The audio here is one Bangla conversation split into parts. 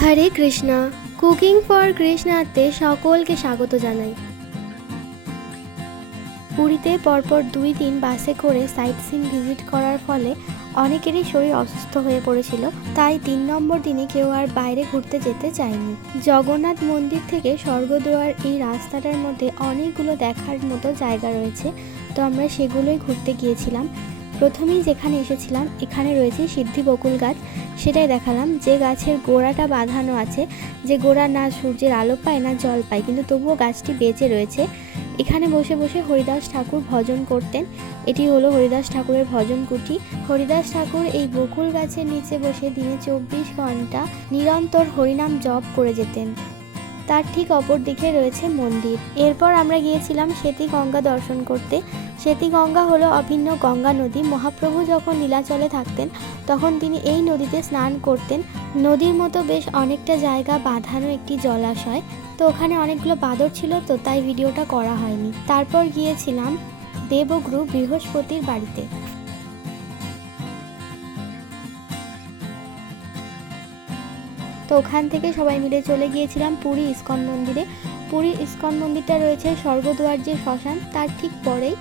হরে কৃষ্ণা। কুকিং ফর কৃষ্ণাতে সকলকে স্বাগত জানাই। পুরীতে পরপর 2 দিন বাসে করে সাইট সিন ভিজিট করার ফলে অনেকেরই শরীর অসুস্থ হয়ে পড়েছিল, তাই 3 নম্বর দিনে কেউ আর বাইরে ঘুরতে যেতে চায়নি। জগন্নাথ মন্দির থেকে স্বর্গদুয়ার এই রাস্তাটার মধ্যে অনেকগুলো দেখার মতো জায়গা রয়েছে, তো আমরা সেগুলোই ঘুরতে গিয়েছিলাম। প্রথমেই যেখানে এসেছিলাম এখানে রয়েছে সিদ্ধি বকুল গাছ, সেটাই দেখালাম। যে গাছের গোড়াটা বাঁধানো আছে, যে গোড়া না সূর্যের আলো পায় না জল পায়, কিন্তু তবুও গাছটি বেঁচে রয়েছে। এখানে বসে বসে হরিদাস ঠাকুর ভজন করতেন। এটি হলো হরিদাস ঠাকুরের ভজন কুটি। হরিদাস ঠাকুর এই বকুল গাছের নিচে বসে দিনে 24 ঘন্টা নিরন্তর হরিনাম জপ করে যেতেন। তার ঠিক অপর দিকে রয়েছে মন্দির। এরপর আমরা গিয়েছিলাম সেতী গঙ্গা দর্শন করতে। সেতী গঙ্গা হলো অভিন্ন গঙ্গা নদী। মহাপ্রভু যখন নীলাচলে থাকতেন তখন তিনি এই নদীতে স্নান করতেন। নদীর মতো বেশ অনেকটা জায়গা বাঁধানো একটি জলাশয়, তো ওখানে অনেকগুলো বাদর ছিল, তো তাই ভিডিওটা করা হয়নি। তারপর গিয়েছিলাম দেবগুরু বৃহস্পতির বাড়িতে। তো ওখান থেকে সবাই মিলে চলে গিয়েছিলাম পুরী ইস্কন মন্দিরে। পুরী ইস্কন মন্দিরটা রয়েছে স্বর্গদুয়ার যে শ্মশান তার ঠিক পরেই।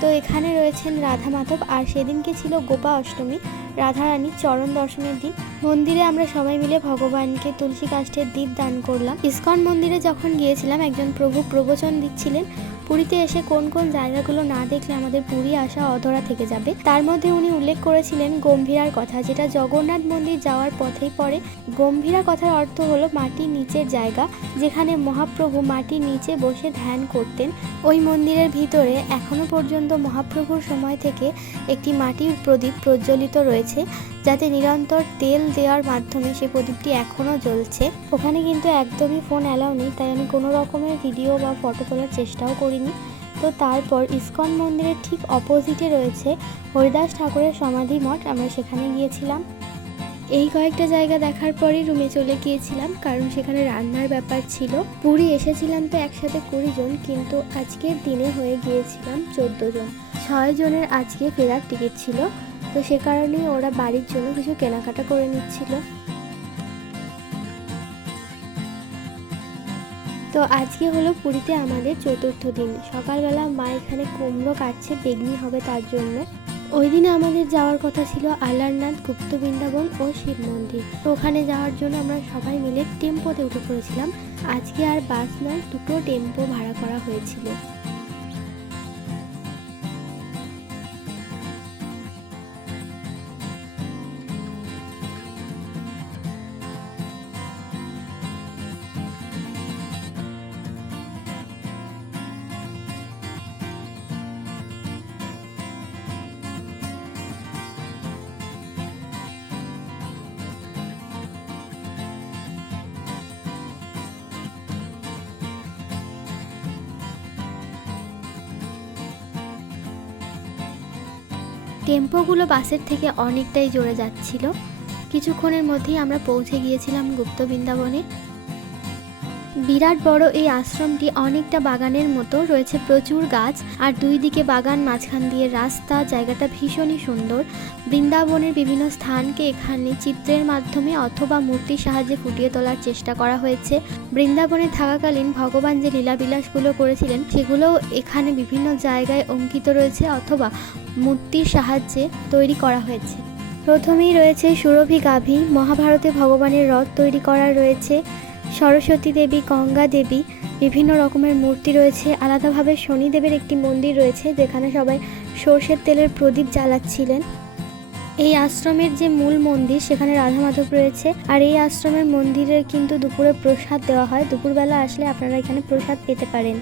তো এখানে রয়েছেন রাধা মাধব, আর সেদিনকে ছিল গোপা অষ্টমী, রাধারানীর চরণ দর্শনের দিন। মন্দিরে আমরা সবাই মিলে ভগবানকে তুলসী কাষ্ঠের দীপ দান করলাম। ইস্কন মন্দিরে যখন গিয়েছিলাম একজন প্রভু প্রবচন দিচ্ছিলেন পুরীতে এসে কোন কোন জায়গাগুলো না দেখলে আমাদের পুরী আসা অধরা থেকে যাবে। তার মধ্যে উনি উল্লেখ করেছিলেন গম্ভীরার কথা, যেটা জগন্নাথ মন্দির যাওয়ার পথেই পড়ে। গম্ভীরা কথার অর্থ হলো মাটির নিচের জায়গা, যেখানে মহাপ্রভু মাটির নিচে বসে ধ্যান করতেন। ওই মন্দিরের ভিতরে এখনো পর্যন্ত মহাপ্রভুর সময় থেকে একটি মাটির প্রদীপ প্রজ্বলিত রয়েছে, যাতে নিরন্তর তেল দেওয়ার মাধ্যমে সেই প্রদীপটি এখনও জ্বলছে। ওখানে কিন্তু একদমই ফোন অ্যালাউ নেই, তাই আমি কোনো রকমের ভিডিও বা ফটো তোলার চেষ্টাও করিনি। তো তারপর ইস্কন মন্দিরের ঠিক অপোজিটে রয়েছে হরিদাস ঠাকুরের সমাধি মঠ, আমরা সেখানে গিয়েছিলাম। এই কয়েকটা জায়গা দেখার পরই রুমে চলে গিয়েছিলাম, কারণ সেখানে রান্নার ব্যাপার ছিল। পুরী এসেছিলাম তো একসাথে 20 জন, কিন্তু আজকের দিনে হয়ে গিয়েছিলাম 14 জন। 6 জনের আজকে ফেরার টিকিট ছিল, তো সে কারণেই ওরা বাড়ির জন্য কিছু কেনাকাটা করে নিচ্ছিল। তো আজকে হলো পুরীতে আমাদের 4র্থ দিন। সকালবেলা মা এখানে কুমড়ো কাটছে, বেগনি হবে তার জন্য। ওই দিনে আমাদের যাওয়ার কথা ছিল আলারনাথ, গুপ্ত বৃন্দাবন ও শিব মন্দির। তো ওখানে যাওয়ার জন্য আমরা সবাই মিলে টেম্পোতে উঠে পড়েছিলাম। আজকে আর বাস নয়, 2টো টেম্পো ভাড়া করা হয়েছিল। টেম্পোগুলো বাসের থেকে অনেকটাই জোরে যাচ্ছিল। কিছুক্ষণের মধ্যেই আমরা পৌঁছে গিয়েছিলাম গুপ্ত বৃন্দাবনে। বিরাট বড় এই আশ্রমটি অনেকটা বাগানের মতো, রয়েছে প্রচুর গাছ আর 2 দিকে বাগান, মাঝখান দিয়ে রাস্তা। জায়গাটা ভীষণই সুন্দর। বৃন্দাবনের বিভিন্ন স্থানকে এখানে চিত্রের মাধ্যমে অথবা মূর্তির সাহায্যে ফুটিয়ে তোলার চেষ্টা করা হয়েছে। বৃন্দাবনে থাকাকালীন ভগবান যে লীলাবিলাসগুলো করেছিলেন সেগুলোও এখানে বিভিন্ন জায়গায় অঙ্কিত রয়েছে অথবা মূর্তির সাহায্যে তৈরি করা হয়েছে। প্রথমেই রয়েছে সুরভি গাভী, মহাভারতে ভগবানের রথ তৈরি করা রয়েছে। সরস্বতী দেবী, গঙ্গা দেবী, বিভিন্ন রকমের মূর্তি রয়েছে। আলাদাভাবে শনিদেবের একটি মন্দির রয়েছে, যেখানে সবাই সর্ষের তেলের প্রদীপ জ্বালাচ্ছিলেন। এই আশ্রমের যে মূল মন্দির সেখানে রাধা মাধব রয়েছে। আর এই আশ্রমের মন্দিরে কিন্তু দুপুরে প্রসাদ দেওয়া হয়। দুপুরবেলা আসলে আপনারা এখানে প্রসাদ পেতে পারেন।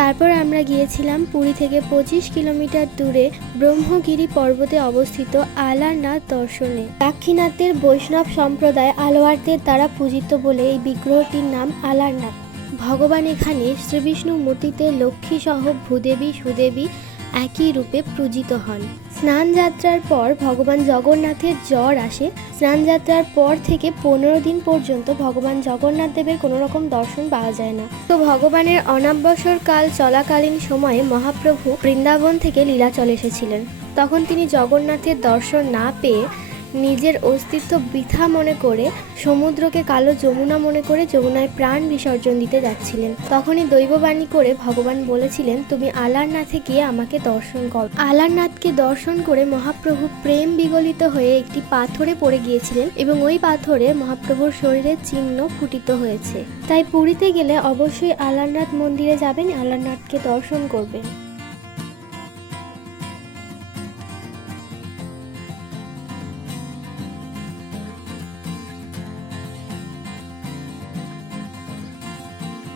তারপর আমরা গিয়েছিলাম পুরী থেকে 25 কিলোমিটার দূরে ব্রহ্মগিরি পর্বতে অবস্থিত আলারনাথ দর্শনে। দাক্ষিণাত্যের বৈষ্ণব সম্প্রদায় আলওয়ারদের দ্বারা পূজিত বলে এই বিগ্রহটির নাম আলারনাথ। ভগবান এখানে শ্রীবিষ্ণু মূর্তিতে লক্ষ্মী সহ ভূদেবী সুদেবী একই রূপে পূজিত হন। স্নান যাত্রার পর ভগবান জগন্নাথের জ্বর আসে। স্নান যাত্রার পর থেকে 15 দিন পর্যন্ত ভগবান জগন্নাথ দেবের কোনো রকম দর্শন পাওয়া যায় না। তো ভগবানের অনাবসর কাল চলাকালীন সময়ে মহাপ্রভু বৃন্দাবন থেকে লীলাচল এসেছিলেন। তখন তিনি জগন্নাথের দর্শন না পেয়ে নিজের অস্তিত্ব বৃথা মনে করে সমুদ্রকে কালো যমুনা মনে করে যমুনায় প্রাণ বিসর্জন দিতে যাচ্ছিলেন। তখনই দৈববাণী করে ভগবান বলেছিলেন, তুমি আলারনাথে গিয়ে আমাকে দর্শন করো। আলারনাথকে দর্শন করে মহাপ্রভু প্রেম বিগলিত হয়ে একটি পাথরে পড়ে গিয়েছিলেন এবং ওই পাথরে মহাপ্রভুর শরীরের চিহ্ন ফুটিত হয়েছে। তাই পুরীতে গেলে অবশ্যই আলারনাথ মন্দিরে যাবেন, আলারনাথকে দর্শন করবেন।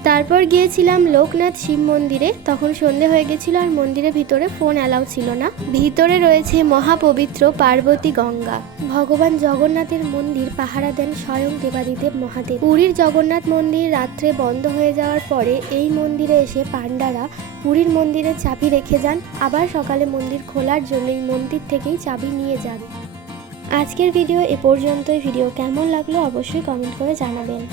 তারপর গিয়েছিলাম লোকনাথ শিব মন্দিরে। তখন সন্ধে হয়ে গেছিল আর মন্দিরের ভিতরে ফোন অ্যালাউ ছিল না। ভিতরে রয়েছে মহাপবিত্র পার্বতী গঙ্গা। ভগবান জগন্নাথের মন্দির পাহারা দেন স্বয়ং দেবাদিদেব মহাদেব। পুরীর জগন্নাথ মন্দির রাত্রে বন্ধ হয়ে যাওয়ার পরে এই মন্দিরে এসে পাণ্ডারা পুরীর মন্দিরের চাবি রেখে যান, আবার সকালে মন্দির খোলার জন্য এই মন্দির থেকেই চাবি নিয়ে যান। আজকের ভিডিও এ পর্যন্তই। ভিডিও কেমন লাগলো অবশ্যই কমেন্ট করে জানাবেন।